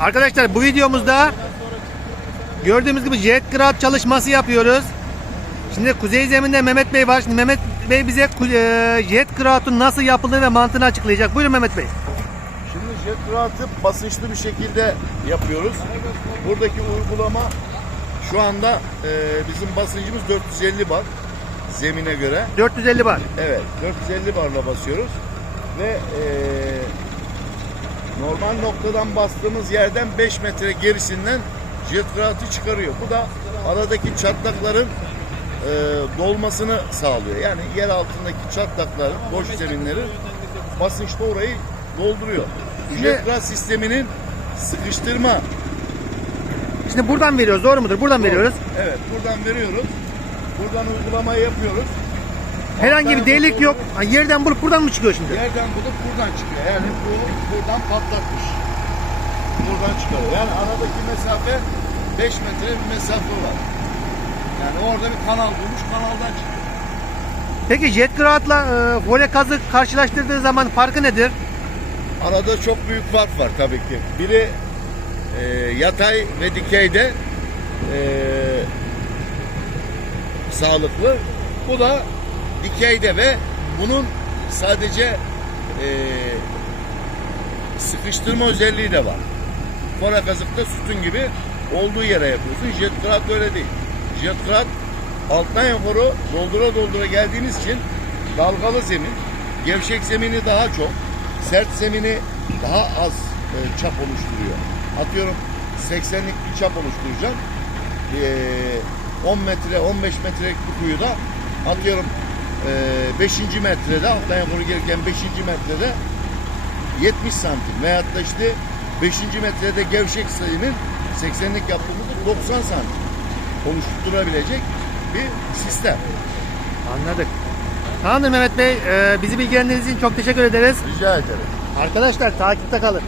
Arkadaşlar bu videomuzda gördüğümüz gibi jet grad çalışması yapıyoruz. Şimdi kuzey zeminde Mehmet Bey var. Şimdi Mehmet Bey bize e, jet gradın nasıl yapıldığı ve mantığını açıklayacak. Buyurun Mehmet Bey. Şimdi jet rahatı basınçlı bir şekilde yapıyoruz. Buradaki uygulama şu anda e, bizim basıncımız 450 bar zemine göre. 450 bar. Evet 450 barla basıyoruz ve e, normal noktadan bastığımız yerden 5 metre gerisinden jet rahatı çıkarıyor. Bu da aradaki çatlakların e, dolmasını sağlıyor. Yani yer altındaki çatlaklar, boş zeminleri basınçla orayı dolduruyor. Jet rahat sisteminin sıkıştırma Şimdi buradan veriyoruz. Doğru mudur? Buradan veriyoruz. Evet buradan veriyoruz. Buradan uygulamayı yapıyoruz. Herhangi bir delik yok. Ha, yerden bulup buradan mı çıkıyor şimdi? Yerden bulup buradan çıkıyor. Yani bu buradan patlatmış. Buradan çıkarıyor. Yani aradaki mesafe 5 metre bir mesafe var. Yani orada bir kanal bulmuş, kanaldan çıkıyor. Peki jet gradla e, kazı karşılaştırdığı zaman farkı nedir? Arada çok büyük fark var tabii ki. Biri e, yatay ve dikeyde e, sağlıklı. Bu da dikeyde ve bunun sadece e, sıkıştırma özelliği de var. Kora kazıkta sütun gibi olduğu yere yapıyorsun. Jet krat öyle değil. Jet krat alttan yukarı doldura doldura geldiğiniz için dalgalı zemin, gevşek zemini daha çok, sert zemini daha az e, çap oluşturuyor. Atıyorum 80'lik bir çap oluşturacağım. E, 10 metre, 15 metrelik bir kuyuda atıyorum 5. metrede alttan yukarı gelirken 5. metrede 70 santim veyahut da işte 5. metrede gevşek zemin 80'lik yaptığımızda 90 santim oluşturabilecek bir sistem. Anladık. Tamamdır Mehmet Bey. E, bizi bilgilendirdiğiniz için çok teşekkür ederiz. Rica ederim. Arkadaşlar takipte kalın.